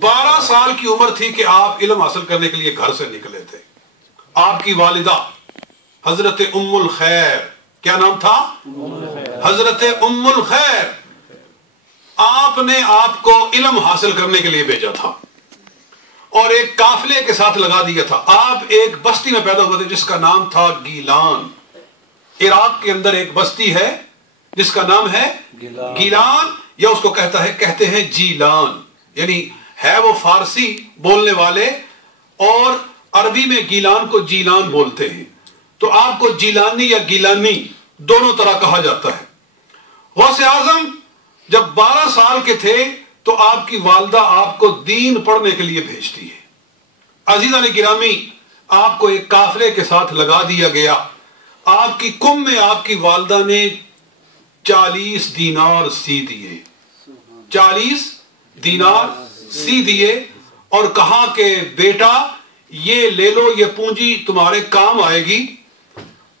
12 साल की उम्र थी कि आप इल्म हासिल करने के लिए घर से निकले थे। आपकी वालिदा हजरत उम्मुल खैर, क्या नाम था? हजरत उम्मुल खैर, आपने आपको इल्म हासिल करने के लिए भेजा था और एक काफिले के साथ लगा दिया था। आप एक बस्ती में पैदा हुए थे जिसका नाम था गीलान। इराक के अंदर एक बस्ती है जिसका नाम है गीलान, या उसको कहते हैं जीलान, यानी है वो फारसी बोलने वाले और अरबी में गीलान को जीलान बोलते हैं। तो आपको जीलानी या गीलानी दोनों तरह कहा जाता है। गौसे आजम जब 12 साल के थे तो आपकी वालदा आपको दीन पढ़ने के लिए भेजती है। अजीज़ान गिरामी, आपको एक काफिले के साथ लगा दिया गया। आपकी कुम में आपकी वालदा ने 40 दीनार सी दिए, 40 दीनार सी दिए और कहा कि बेटा ये ले लो, ये पूंजी तुम्हारे काम आएगी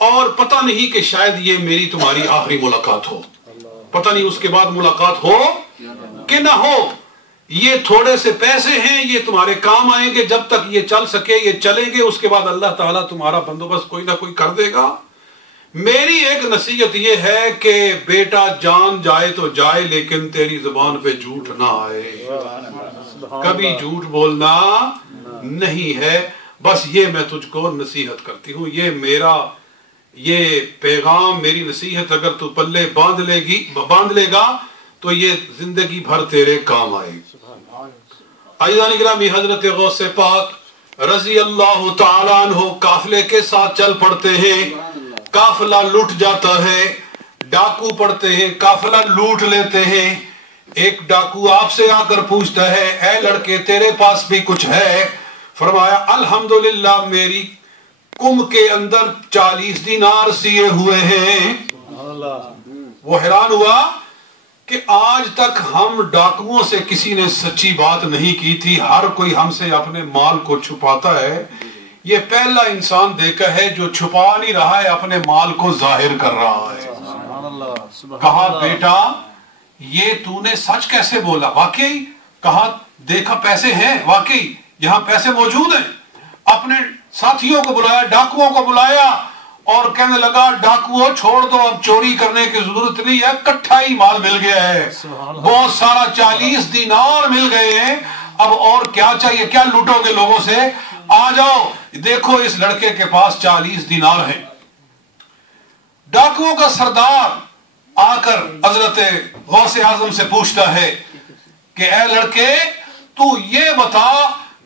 और पता नहीं कि शायद ये मेरी तुम्हारी आखिरी मुलाकात हो, पता नहीं उसके बाद मुलाकात हो कि ना हो। ये थोड़े से पैसे हैं, ये तुम्हारे काम आएंगे, जब तक ये चल सके ये चलेंगे, उसके बाद अल्लाह ताला तुम्हारा बंदोबस्त कोई ना कोई कर देगा। मेरी एक नसीहत ये है कि बेटा जान जाए तो जाए, लेकिन तेरी जुबान पे झूठ ना आए, कभी झूठ बोलना नहीं है। बस ये मैं तुझको नसीहत करती हूँ, ये पैगाम, मेरी नसीहत अगर तू पल्ले बांध लेगा तो ये जिंदगी भर तेरे काम आएगी। अज़ीज़ान गिरामी, हजरत गौसे पाक रज़ी अल्लाह तआला अन्हु काफिले के साथ चल पड़ते हैं। काफिला लूट जाता है, डाकू पड़ते हैं, काफिला लूट लेते हैं। एक डाकू आपसे आकर पूछता है, ऐ लड़के तेरे पास भी कुछ है? फरमाया अल्हम्दुलिल्लाह, मेरी कुम के अंदर 40 दीनार सिए हुए हैं। वो हैरान हुआ कि आज तक हम डाकुओं से किसी ने सच्ची बात नहीं की थी, हर कोई हमसे अपने माल को छुपाता है। ये पहला इंसान देखा है जो छुपा नहीं रहा है, अपने माल को जाहिर कर रहा है। कहा बेटा ये तूने सच कैसे बोला? वाकई? कहा देखा पैसे हैं, वाकई यहाँ पैसे मौजूद हैं। अपने साथियों को बुलाया, डाकुओं को बुलाया और कहने लगा डाकुओं छोड़ दो, अब चोरी करने की जरूरत नहीं है, इकट्ठा ही माल मिल गया है, बहुत सारा 40 दीनार मिल गए हैं, अब और क्या चाहिए? क्या लूटोगे लोगों से? आ जाओ, देखो इस लड़के के पास 40 दीनार हैं। डाकुओं का सरदार आकर हजरत गौसे आजम से पूछता है कि ऐ लड़के तू ये बता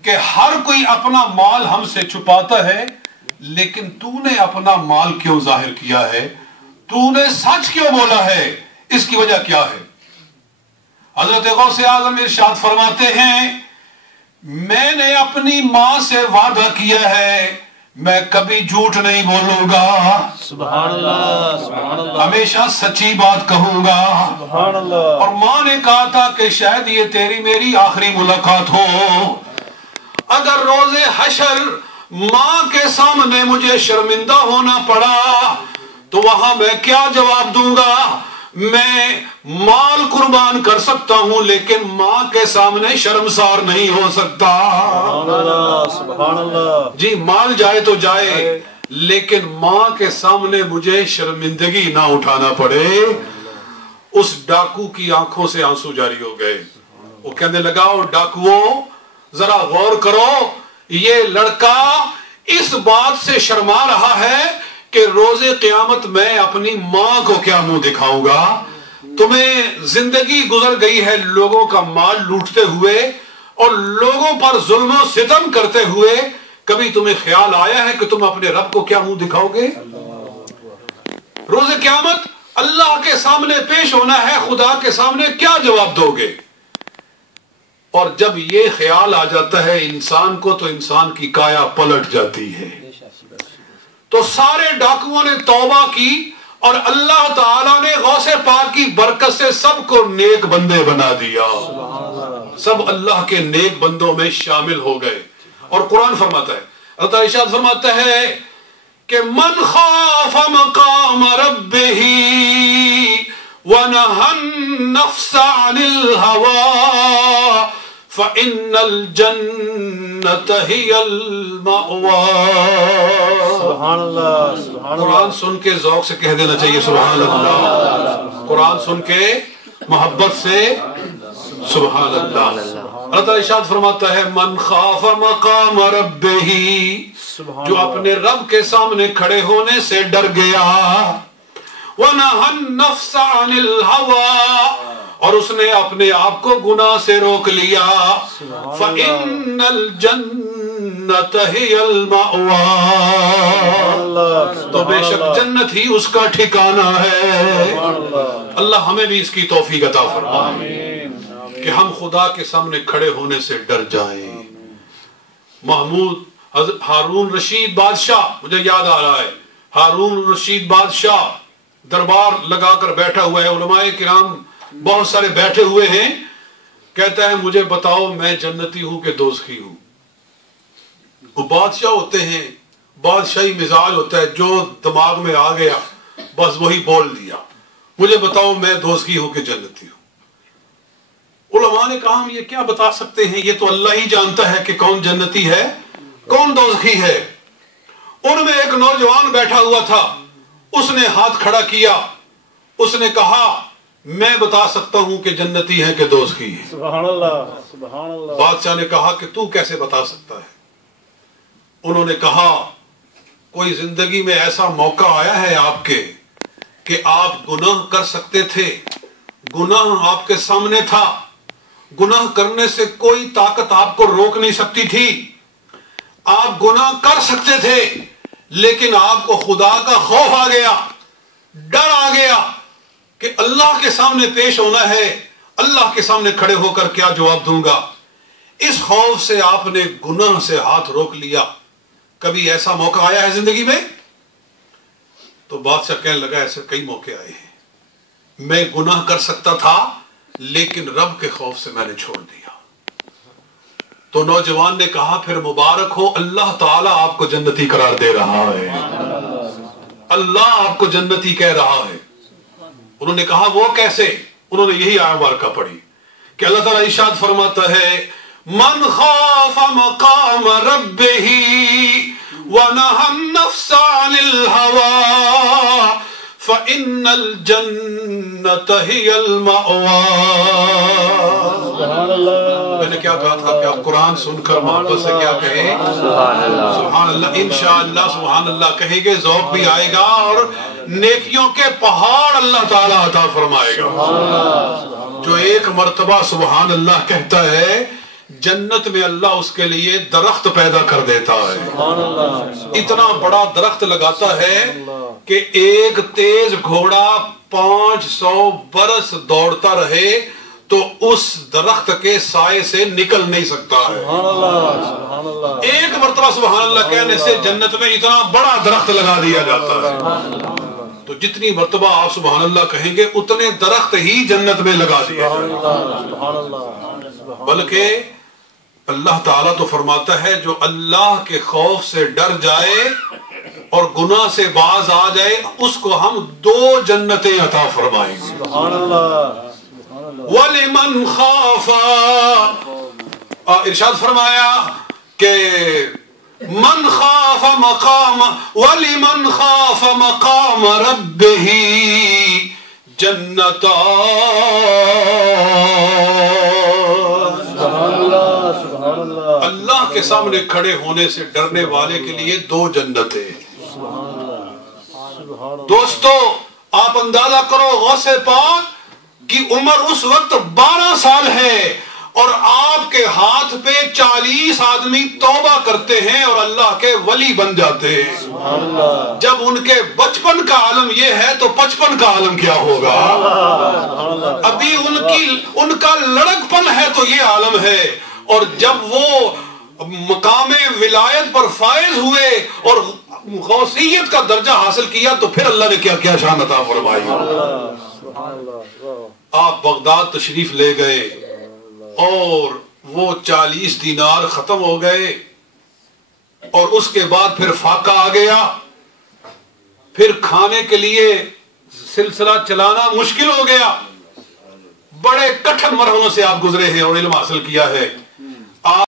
कि हर कोई अपना माल हमसे छुपाता है, लेकिन तूने अपना माल क्यों जाहिर किया है? तूने सच क्यों बोला है? इसकी वजह क्या है? हजरत गौसे आजम इरशाद फरमाते हैं, मैंने अपनी मां से वादा किया है मैं कभी झूठ नहीं बोलूंगा, सुभान अल्लाह, सुभान अल्लाह, हमेशा सच्ची बात कहूंगा। सुभान अल्लाह। और मां ने कहा था कि शायद ये तेरी मेरी आखिरी मुलाकात हो। अगर रोजे हशर मां के सामने मुझे शर्मिंदा होना पड़ा तो वहां मैं क्या जवाब दूंगा? मैं माल कुर्बान कर सकता हूं लेकिन मां के सामने शर्मसार नहीं हो सकता। सुभान अल्लाह। जी, माल जाए तो जाए, लेकिन मां के सामने मुझे शर्मिंदगी ना उठाना पड़े। उस डाकू की आंखों से आंसू जारी हो गए। वो कहने लगा, ओ डाकुओं जरा गौर करो, ये लड़का इस बात से शर्मा रहा है कि रोजे क़यामत मैं अपनी मां को क्या मुंह दिखाऊंगा। तुम्हें जिंदगी गुजर गई है लोगों का माल लूटते हुए और लोगों पर जुल्म सितम करते हुए, कभी तुम्हें ख्याल आया है कि तुम अपने रब को क्या मुंह दिखाओगे? रोजे क़यामत अल्लाह के सामने पेश होना है, खुदा के सामने क्या जवाब दोगे? और जब ये ख्याल आ जाता है इंसान को तो इंसान की काया पलट जाती है। तो सारे डाकुओं ने तौबा की और अल्लाह ताला ने गौसे पाक की बरकत से सबको नेक बंदे बना दिया, सब अल्लाह के नेक बंदों में शामिल हो गए। और कुरान फरमाता है, अल्लाह इरशाद फरमाता है कि मन खाफ मकाम रब्बिही व नहन नफ्स अनिल हवा فَإِنَّ الْجَنَّةَ هِيَ الْمَأْوَى۔ سبحان اللہ، سبحان اللہ۔ قرآن سن کے ذوق سے کہہ دینا چاہیے سبحان اللہ، قرآن سن کے محبت سے سبحان اللہ۔ اللہ تعالیٰ ارشاد فرماتا ہے من خاف مقام ربہ، جو اپنے رب کے سامنے کھڑے ہونے سے ڈر گیا، وَنَهَى النَّفْسَ عَنِ الْهَوَىٰ، اور اس نے اپنے آپ کو گناہ سے روک لیا، فَإِنَّ الْجَنَّةَ هِيَ الْمَأْوَىٰ، تو بے شک جنت ہی اس کا ٹھکانہ ہے۔ اللہ ہمیں بھی اس کی توفیق عطا فرمائے کہ ہم خدا کے سامنے کھڑے ہونے سے ڈر جائیں۔ محمود ہارون رشید بادشاہ، مجھے یاد آ رہا ہے، ہارون رشید بادشاہ دربار لگا کر بیٹھا ہوا ہے، علماء کرام بہت سارے بیٹھے ہوئے ہیں، کہتا ہے مجھے بتاؤ میں جنتی ہوں کہ دوزخی ہوں۔ وہ بادشاہ ہوتے ہیں، بادشاہی مزاج ہوتا ہے، جو دماغ میں آ گیا بس وہی بول دیا، مجھے بتاؤ میں دوزخی ہوں کہ جنتی ہوں۔ علماء نے کہا ہم یہ کیا بتا سکتے ہیں، یہ تو اللہ ہی جانتا ہے کہ کون جنتی ہے کون دوزخی ہے۔ ان میں ایک نوجوان بیٹھا ہوا تھا، اس نے ہاتھ کھڑا کیا، اس نے کہا میں بتا سکتا ہوں کہ جنتی ہے کہ دوزخی ہے۔ سبحان اللہ، سبحان اللہ۔ بادشاہ نے کہا کہ تو کیسے بتا سکتا ہے؟ انہوں نے کہا کوئی زندگی میں ایسا موقع آیا ہے آپ کے کہ آپ گناہ کر سکتے تھے، گناہ آپ کے سامنے تھا، گناہ کرنے سے کوئی طاقت آپ کو روک نہیں سکتی تھی، آپ گناہ کر سکتے تھے، لیکن آپ کو خدا کا خوف آ گیا، ڈر آ گیا کہ اللہ کے سامنے پیش ہونا ہے، اللہ کے سامنے کھڑے ہو کر کیا جواب دوں گا، اس خوف سے آپ نے گناہ سے ہاتھ روک لیا۔ کبھی ایسا موقع آیا ہے زندگی میں؟ تو بادشاہ کہنے لگا ایسے کئی موقع آئے ہیں، میں گناہ کر سکتا تھا لیکن رب کے خوف سے میں نے چھوڑ دیا۔ تو نوجوان نے کہا پھر مبارک ہو، اللہ تعالیٰ آپ کو جنتی قرار دے رہا ہے، اللہ آپ کو جنتی کہہ رہا ہے۔ انہوں نے کہا وہ کیسے؟ انہوں نے یہی آیت مبارکہ پڑھی کہ اللہ تعالیٰ ارشاد فرماتا ہے من خاف مقام ربہ ونہى النفس عن الہوى فإن الجنة هي المأوى۔ میں نے کیا کہا تھا کہ آپ قرآن سن کر محبت سے کیا کہیں سبحان اللہ، انشاءاللہ سبحان اللہ کہیں گے، ذوق بھی آئے گا اور نیکیوں کے پہاڑ اللہ تعالیٰ عطا فرمائے گا۔ جو ایک مرتبہ سبحان اللہ کہتا ہے جنت میں اللہ اس کے لیے درخت پیدا کر دیتا ہے، اتنا بڑا درخت لگاتا ہے کہ ایک تیز گھوڑا 500 برس دوڑتا رہے تو اس درخت کے سائے سے نکل نہیں سکتا ہے۔ ایک مرتبہ سبحان اللہ کہنے سے جنت میں اتنا بڑا درخت لگا دیا جاتا ہے، تو جتنی مرتبہ آپ سبحان اللہ کہیں گے اتنے درخت ہی جنت میں لگا دیا جائے گا۔ بلکہ اللہ تعالیٰ تو فرماتا ہے جو اللہ کے خوف سے ڈر جائے اور گناہ سے باز آ جائے اس کو ہم 2 جنتیں عطا فرمائیں گے۔ سبحان اللہ۔ وَلِمَنْ خَافَ، ارشاد فرمایا کہ من خاف مقام وَلِمَنْ خَافَ مقام رَبِّهِ جنتان۔ اللہ کے سامنے کھڑے ہونے سے ڈرنے والے کے لیے 2 جنتیں۔ دوستو آپ اندازہ کرو غوث پاک کی عمر اس وقت 12 سال ہے اور آپ کے ہاتھ پہ 40 آدمی توبہ کرتے ہیں اور اللہ کے ولی بن جاتے ہیں۔ جب ان کے بچپن کا عالم یہ ہے تو 55 کا عالم کیا ہوگا؟ ابھی ان کا لڑکپن ہے تو یہ عالم ہے، اور جب وہ مقام ولایت پر فائز ہوئے اور غوثیت کا درجہ حاصل کیا تو پھر اللہ نے کیا کیا شان عطا فرمائی۔ آپ بغداد تشریف لے گئے اور وہ 40 دینار ختم ہو گئے اور اس کے بعد پھر فاقہ آ گیا، پھر کھانے کے لیے سلسلہ چلانا مشکل ہو گیا، بڑے کٹھن مرحلوں سے آپ گزرے ہیں اور علم حاصل کیا ہے۔